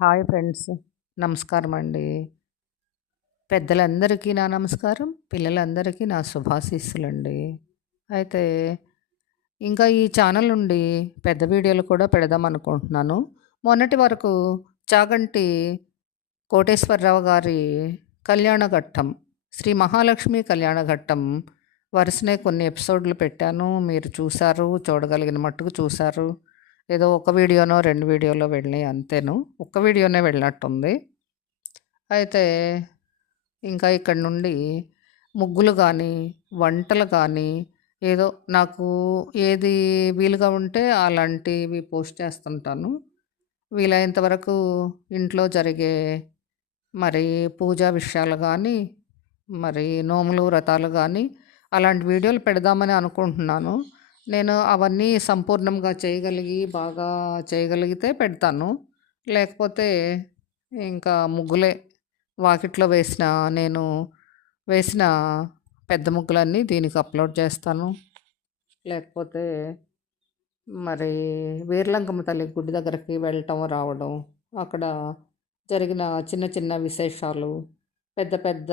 Hi friends. నమస్కారం అండి. పెద్దలందరికీ నా నమస్కారం. పిల్లలందరికీ నా శుభాశీస్సులండి. అయితే ఇంకా ఈ ఛానల్ నుండి పెద్ద వీడియోలు కూడా పెడదామనుకుంటున్నాను. మొన్నటి వరకు చాగంటి కోటేశ్వరరావు గారి కళ్యాణఘట్టం, శ్రీ మహాలక్ష్మి కళ్యాణఘట్టం వరుసనే కొన్ని ఎపిసోడ్లు పెట్టాను. మీరు చూసారు. చూడగలిగిన మట్టుకు చూసారు. ఏదో ఒక వీడియోనో, 2 వీడియోలో వెళ్ళినాయి అంతేను. ఒక్క వీడియోనే వెళ్ళినట్టుంది. అయితే ఇంకా ఇక్కడి నుండి ముగ్గులు గానీ, వంటలు గానీ, ఏదో నాకు ఏది వీలుగా ఉంటే అలాంటివి పోస్ట్ చేస్తుంటాను. వీలైనంత వరకు ఇంట్లో జరిగే మరి పూజా విషయాలు గానీ, మరి నోములు, వ్రతాలు గానీ, అలాంటి వీడియోలు పెడదామని అనుకుంటున్నాను. నేను అవన్నీ సంపూర్ణంగా చేయగలిగి, బాగా చేయగలిగితే పెడతాను. లేకపోతే ఇంకా ముగ్గులే. వాకిట్లో నేను వేసిన పెద్ద ముగ్గులన్నీ దీనికి అప్లోడ్ చేస్తాను. లేకపోతే మరి వీరలంకమ్మ తల్లి గుడి దగ్గరికి వెళ్ళటం, రావడం, అక్కడ జరిగిన చిన్న చిన్న విశేషాలు, పెద్ద పెద్ద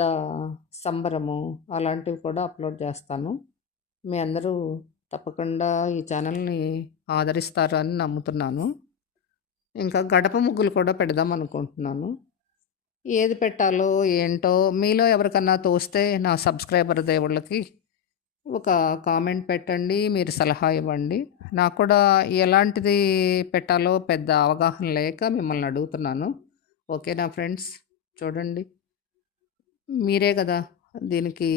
సంబరము అలాంటివి కూడా అప్లోడ్ చేస్తాను. మీ అందరూ తప్పకుండా ఈ ఛానల్‌ని ఆదరిస్తారు అని నమ్ముతున్నాను. ఇంకా గడప ముగ్గులు కూడా పెడదాం అనుకుంటున్నాను. ఏది పెట్టాలో ఏంటో మీలో ఎవరికన్నా తోస్తే నా సబ్స్క్రైబర్ దేవుళ్ళకి ఒక కామెంట్ పెట్టండి. మీరు సలహా ఇవ్వండి. నాకు కూడా ఎలాంటిది పెట్టాలో పెద్ద అవగాహన లేక మిమ్మల్ని అడుగుతున్నాను. ఓకేనా ఫ్రెండ్స్? చూడండి. మీరే కదా దీనికి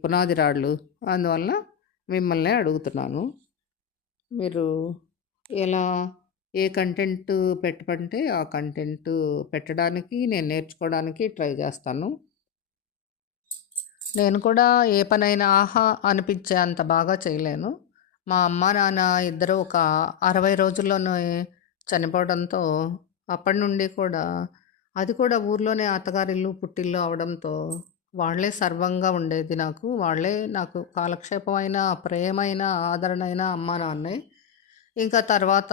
పునాది రాళ్ళు. అందువలన మిమ్మల్నే అడుగుతున్నాను. మీరు ఎలా ఏ కంటెంట్ పెట్టమంటే ఆ కంటెంట్ పెట్టడానికి నేను నేర్చుకోవడానికి ట్రై చేస్తాను. నేను కూడా ఏ పనైనా ఆహా అనిపించే అంత బాగా చేయలేను. మా అమ్మ, నాన్న ఇద్దరూ ఒక 60 రోజుల్లోనే చనిపోవడంతో అప్పటి నుండి కూడా అది కూడా ఊర్లోనే అత్తగారిల్లు, పుట్టిల్లు అవడంతో వాళ్ళే సర్వంగా ఉండేది నాకు. వాళ్ళే నాకు కాలక్షేపమైన, ప్రేమైన, ఆదరణైన అమ్మా, నాన్నే. ఇంకా తర్వాత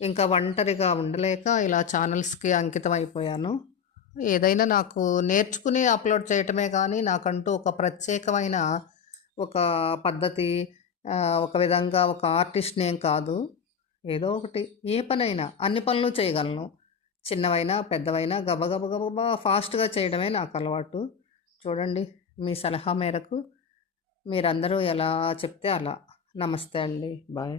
ఇంకా ఒంటరిగా ఉండలేక ఇలా ఛానల్స్‌కి అంకితం అయిపోయాను. ఏదైనా నాకు నేర్చుకుని అప్లోడ్ చేయటమే కానీ, నాకంటూ ఒక ప్రత్యేకమైన ఒక పద్ధతి, ఒక విధంగా ఒక ఆర్టిస్ట్‌ని ఏం కాదు. ఏదో ఒకటి ఏ పనైనా అన్ని పనులు చేయగలను. చిన్నవైనా, పెద్దవైనా గబగబ గబగబా ఫాస్ట్‌గా చేయడమే నాకు అలవాటు. చూడండి, మీ సలహా మేరకు మీరందరూ ఎలా చెప్తే అలా. నమస్తే అండి. బాయ్.